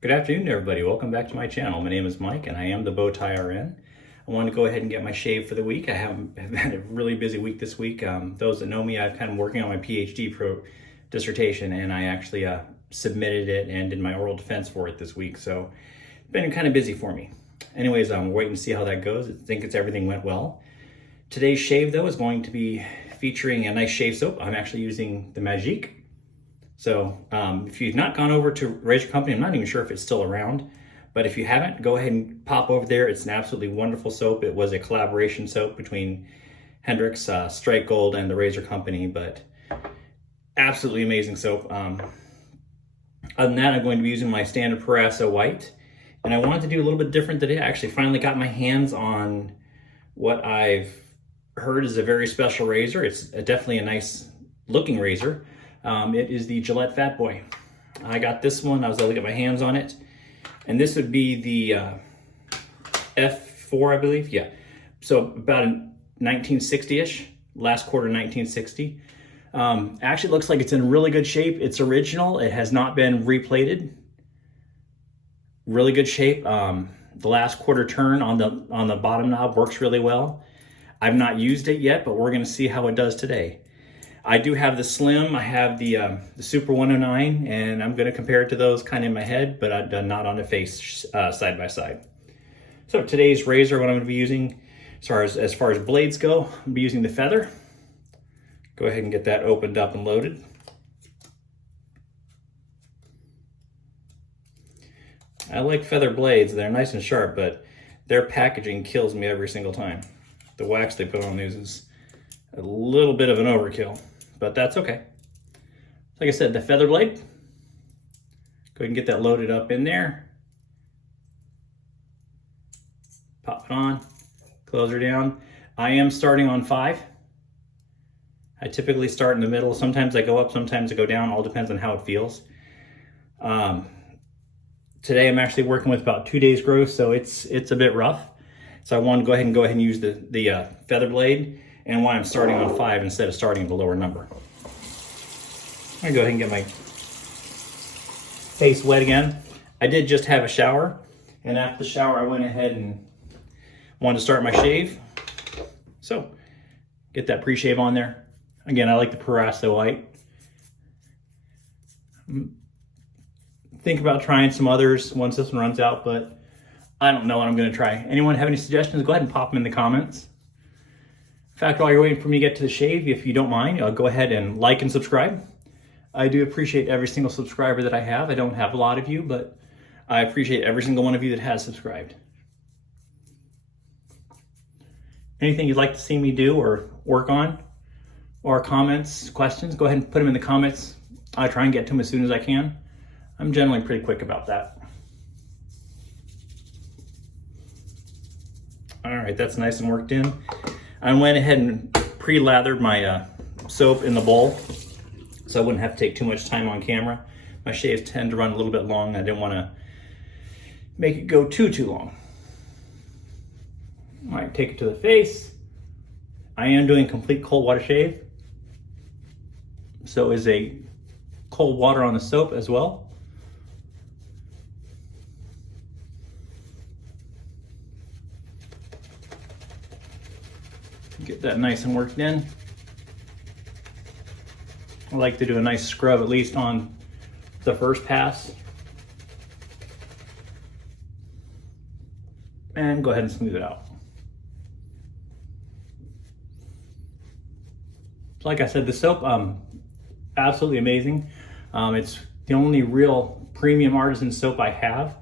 Good afternoon, everybody. Welcome back to my channel. My name is Mike, and I am the Bowtie RN. I wanted to go ahead and get my shave for the week. I've had a really busy week this week. Those that know me, I've kind of working on my PhD dissertation, and I actually submitted it and did my oral defense for it this week. So it's been kind of busy for me. Anyways, I'm waiting to see how that goes. I think everything went well. Today's shave, though, is going to be featuring a nice shave soap. I'm actually using the Magique. So if you've not gone over to Razor Company, I'm not even sure if it's still around, but if you haven't, go ahead and pop over there. It's an absolutely wonderful soap. It was a collaboration soap between Hendrix, Strike Gold, and the Razor Company, but absolutely amazing soap. Other than that, I'm going to be using my standard Parasso White, and I wanted to do a little bit different today. I actually finally got my hands on what I've heard is a very special razor. It's definitely a nice looking razor. It is the Gillette Fatboy. I got this one. I was able to get my hands on it, and this would be the F4, I believe. Yeah, so about a 1960-ish, last quarter 1960. Actually looks like it's in really good shape. It's original. It has not been replated. Really good shape. The last quarter turn on the bottom knob works really well. I've not used it yet, but we're going to see how it does today. I do have the Slim, I have the Super 109, and I'm going to compare it to those kind of in my head, but I've done not on the face side by side. So today's razor, what I'm going to be using, as far as blades go, I'm going to be using the Feather. Go ahead and get that opened up and loaded. I like Feather blades. They're nice and sharp, but their packaging kills me every single time. The wax they put on these is a little bit of an overkill, but that's okay. Like I said, the Feather blade. Go ahead and get that loaded up in there. Pop it on, close her down. I am starting on 5. I typically start in the middle. Sometimes I go up, sometimes I go down. All depends on how it feels. Today I'm actually working with about 2 days growth, so it's a bit rough. So I want to go ahead and use the Feather blade, and why I'm starting on 5 instead of starting at the lower number. I'm gonna go ahead and get my face wet again. I did just have a shower, and after the shower I went ahead and wanted to start my shave. So get that pre-shave on there. Again, I like the Parasso White. Think about trying some others once this one runs out, but I don't know what I'm gonna try. Anyone have any suggestions? Go ahead and pop them in the comments. In fact, while you're waiting for me to get to the shave, if you don't mind, go ahead and like and subscribe. I do appreciate every single subscriber that I have. I don't have a lot of you, but I appreciate every single one of you that has subscribed. Anything you'd like to see me do or work on, or comments, questions, go ahead and put them in the comments. I try and get to them as soon as I can. I'm generally pretty quick about that. All right, that's nice and worked in. I went ahead and pre-lathered my soap in the bowl so I wouldn't have to take too much time on camera. My shaves tend to run a little bit long. I didn't want to make it go too long. All right, take it to the face. I am doing complete cold water shave. So is a cold water on the soap as well. Get that nice and worked in. I like to do a nice scrub at least on the first pass. And go ahead and smooth it out. So like I said, the soap, absolutely amazing. It's the only real premium artisan soap I have.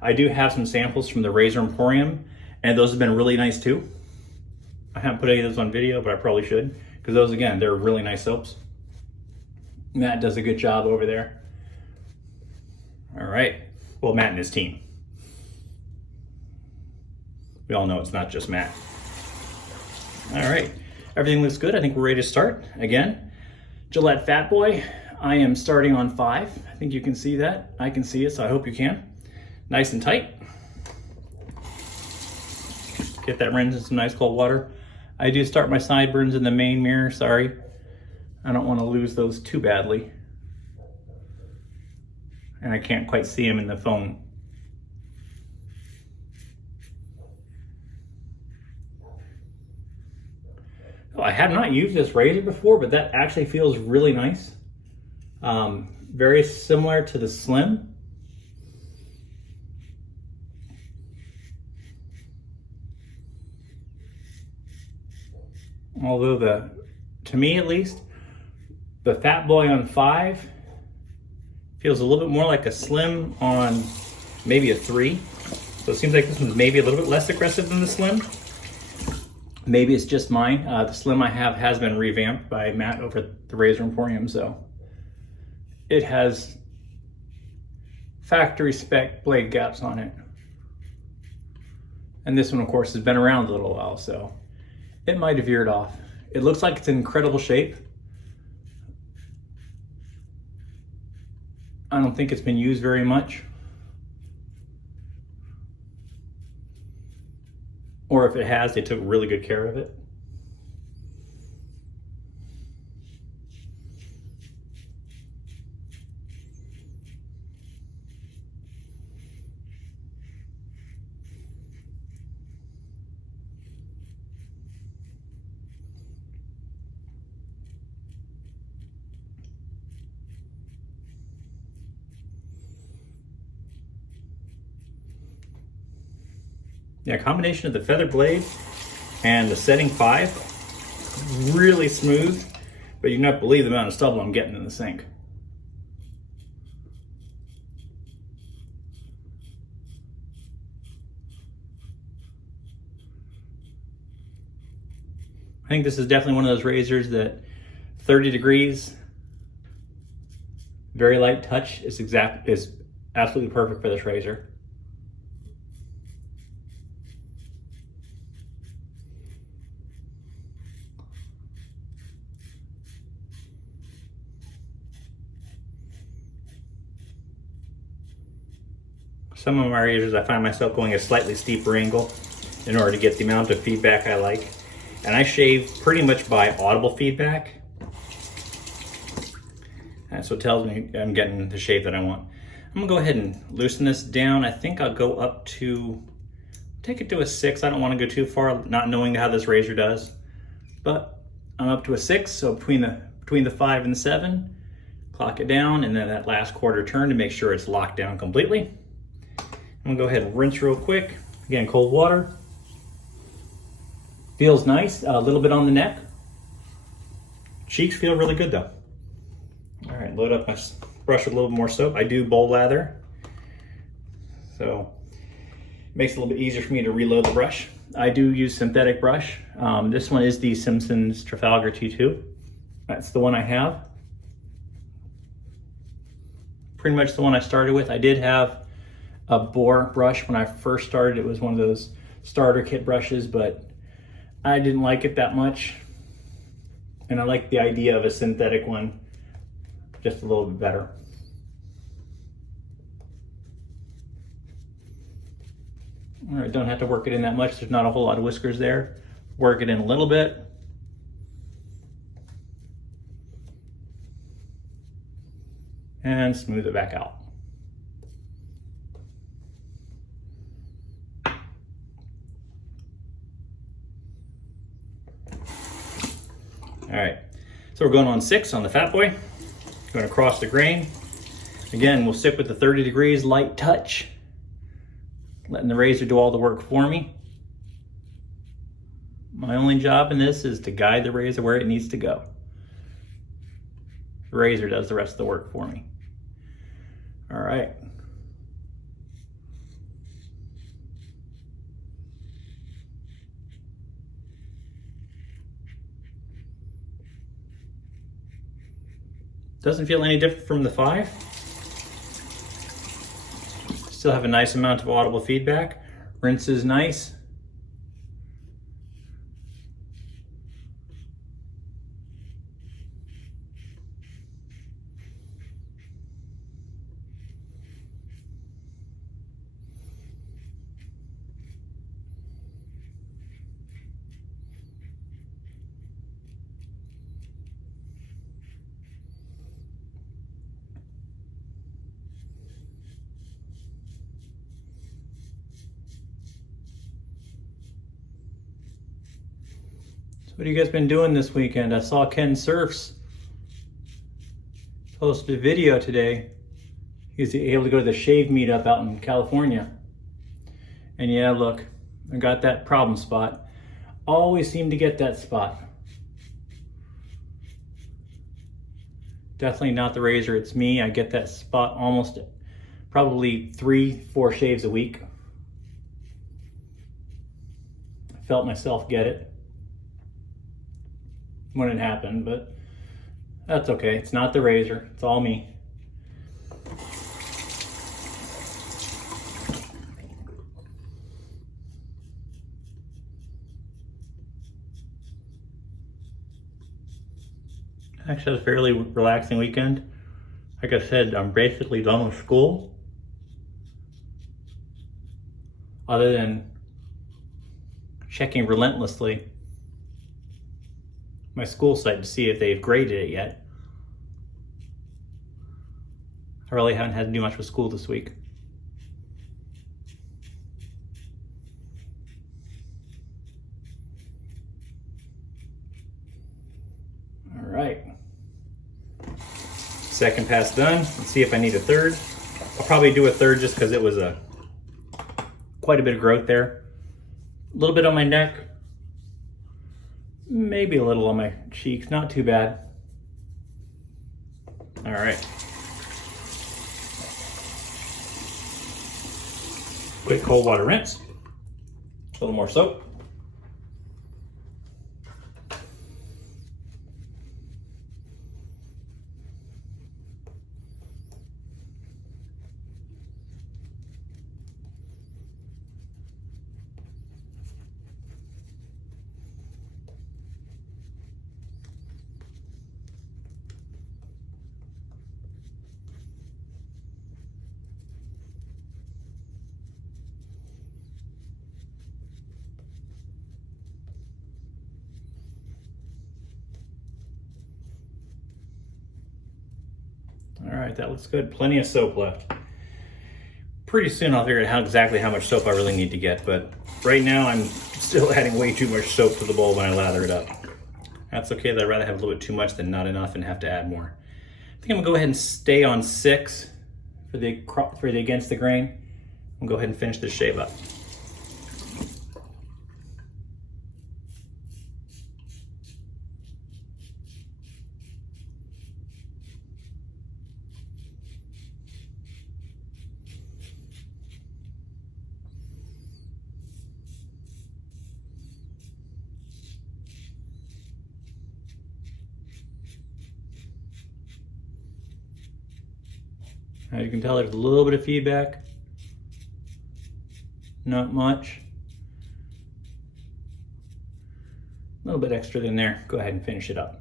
I do have some samples from the Razor Emporium, and those have been really nice too. I haven't put any of those on video, but I probably should, because those, again, they're really nice soaps. Matt does a good job over there. All right. Well, Matt and his team. We all know it's not just Matt. All right. Everything looks good. I think we're ready to start. Again, Gillette Fatboy. I am starting on 5. I think you can see that. I can see it, so I hope you can. Nice and tight. Get that rinsed in some nice cold water. I do start my sideburns in the main mirror, sorry. I don't want to lose those too badly. and I can't quite see him in the phone. Oh, I have not used this razor before, but that actually feels really nice. Very similar to the Slim. Although to me at least, the Fatboy on 5 feels a little bit more like a Slim on maybe a 3. So it seems like this one's maybe a little bit less aggressive than the Slim. Maybe it's just mine. The Slim I have has been revamped by Matt over at the Razor Emporium, so it has factory spec blade gaps on it. And this one, of course, has been around a little while, so it might have veered off. It looks like it's in incredible shape. I don't think it's been used very much. Or if it has, they took really good care of it. Yeah, combination of the feather blade and the setting 5, really smooth, but you do not believe the amount of stubble I'm getting in the sink. I think this is definitely one of those razors that 30 degrees, very light touch is absolutely perfect for this razor. Some of my razors, I find myself going a slightly steeper angle in order to get the amount of feedback I like. And I shave pretty much by audible feedback. And so it tells me I'm getting the shave that I want. I'm gonna go ahead and loosen this down. I think I'll go up to, take it to a 6. I don't wanna go too far, not knowing how this razor does. But I'm up to a 6, so between the 5 and the 7, clock it down, and then that last quarter turn to make sure it's locked down completely. I'm gonna go ahead and rinse real quick. Again, cold water. Feels nice, a little bit on the neck. Cheeks feel really good though. All right, load up my brush with a little more soap. I do bowl lather, so it makes it a little bit easier for me to reload the brush. I do use synthetic brush. This one is the Simpson's Trafalgar T2. That's the one I have. Pretty much the one I started with. I did have a boar brush when I first started. It was one of those starter kit brushes, but I didn't like it that much. And I like the idea of a synthetic one just a little bit better. All right, don't have to work it in that much. There's not a whole lot of whiskers there. Work it in a little bit. And smooth it back out. All right, so we're going on 6 on the Fatboy. Going across the grain. Again, we'll stick with the 30 degrees, light touch. Letting the razor do all the work for me. My only job in this is to guide the razor where it needs to go. The razor does the rest of the work for me. All right. Doesn't feel any different from the 5. Still have a nice amount of audible feedback. Rinse is nice. What have you guys been doing this weekend? I saw Ken Surfs posted a video today. He was able to go to the shave meetup out in California. And yeah, look, I got that problem spot. Always seem to get that spot. Definitely not the razor, it's me. I get that spot almost probably 3-4 shaves a week. I felt myself get it when it happened, but that's okay. It's not the razor, it's all me. Actually, had a fairly relaxing weekend. Like I said, I'm basically done with school. Other than checking relentlessly my school site to see if they've graded it yet. I really haven't had to do much with school this week. All right. Second pass done. Let's see if I need a third. I'll probably do a third just because it was quite a bit of growth there. A little bit on my neck. Maybe a little on my cheeks, not too bad. All right. Quick cold water rinse. A little more soap. All right, that looks good. Plenty of soap left. Pretty soon I'll figure out exactly how much soap I really need to get, but right now I'm still adding way too much soap to the bowl when I lather it up. That's okay, I'd rather have a little bit too much than not enough and have to add more. I think I'm gonna go ahead and stay on 6 for the against the grain. I'm gonna go ahead and finish this shave up. As you can tell, there's a little bit of feedback. Not much. A little bit extra in there. Go ahead and finish it up.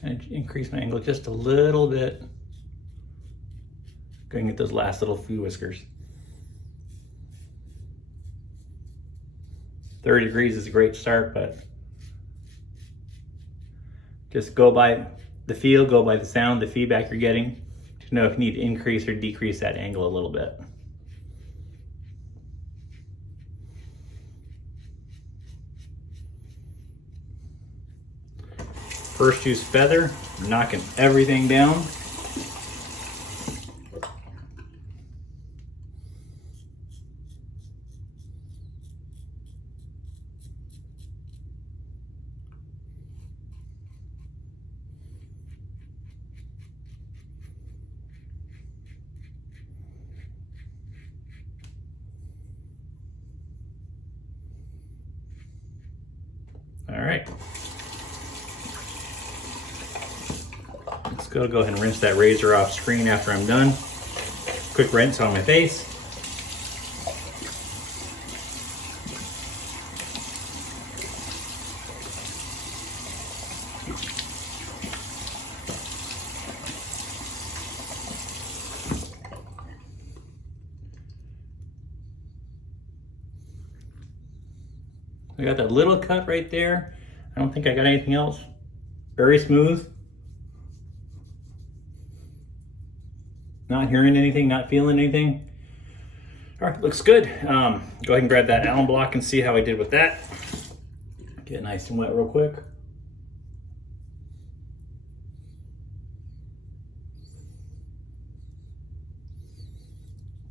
Kind of increase my angle just a little bit. Going at those last little few whiskers. 30 degrees is a great start, but just go by the feel, go by the sound, the feedback you're getting to know if you need to increase or decrease that angle a little bit. First use feather, knocking everything down. All right. Let's go ahead and rinse that razor off screen after I'm done. Quick rinse on my face. I got that little cut right there. I don't think I got anything else. Very smooth. Not hearing anything, not feeling anything. All right, looks good. Go ahead and grab that Allen block and see how I did with that. Get nice and wet real quick.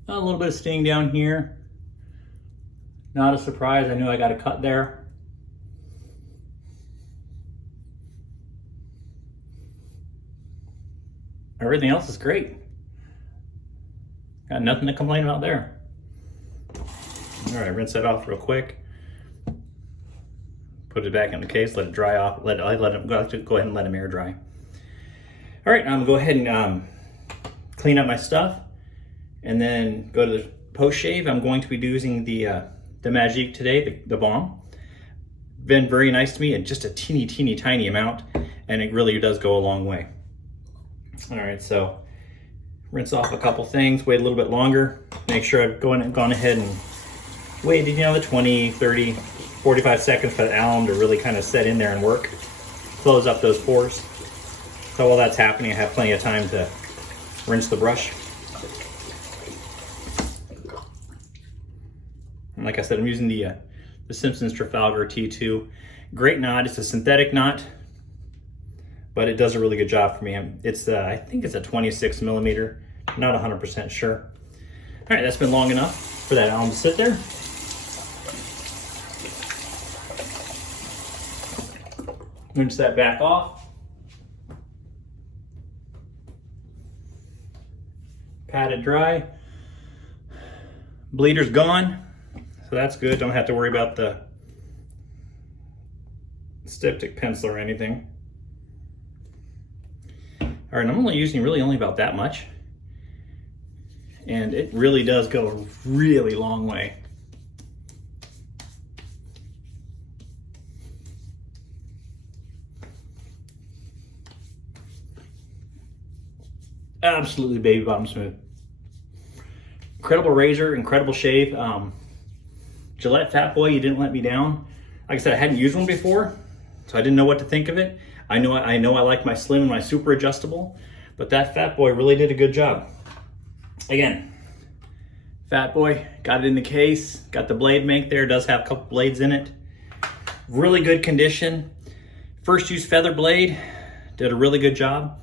A little bit of sting down here. Not a surprise, I knew I got a cut there. Everything else is great. Got nothing to complain about there. All right, rinse that off real quick. Put it back in the case, let it dry off. Go ahead and let them air dry. All right, I'm gonna go ahead and clean up my stuff and then go to the post shave. I'm going to be using the Magique today, the balm. Been very nice to me, and just a teeny tiny amount, and it really does go a long way. All right, so rinse off a couple things, wait a little bit longer, make sure I've gone ahead and waited, the 20, 30, 45 seconds for the alum to really kind of set in there and work, close up those pores. So while that's happening, I have plenty of time to rinse the brush. And like I said, I'm using the Simpson's Trafalgar T2. Great knot. It's a synthetic knot, but it does a really good job for me. It's I think it's a 26 millimeter. Not 100% sure. All right, that's been long enough for that alum to sit there. Rinse that back off. Pat it dry. Bleeder's gone, so that's good. Don't have to worry about the styptic pencil or anything. All right, I'm only using only about that much, and it really does go a really long way. Absolutely baby bottom smooth. Incredible razor, incredible shave. Gillette Fatboy, you didn't let me down. Like I said, I hadn't used one before, so I didn't know what to think of it. I know I like my slim and my super adjustable, but that Fatboy really did a good job. Again, Fatboy, got it in the case, got the blade make there, does have a couple blades in it. Really good condition. First use feather blade, did a really good job.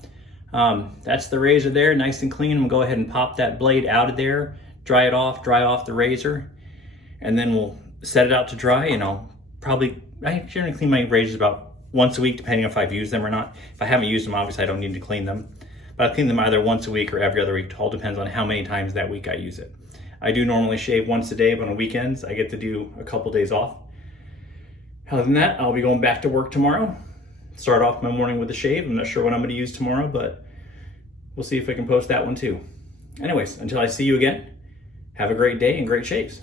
That's the razor there, nice and clean. I'm gonna go ahead and pop that blade out of there, dry off the razor, and then we'll set it out to dry. And I generally clean my razors about once a week, depending if I've used them or not. If I haven't used them, obviously I don't need to clean them, but I clean them either once a week or every other week. It all depends on how many times that week I use it. I do normally shave once a day, but on weekends I get to do a couple days off. Other than that, I'll be going back to work tomorrow. Start off my morning with a shave. I'm not sure what I'm going to use tomorrow, but we'll see if I can post that one too. Anyways, until I see you again, have a great day and great shaves.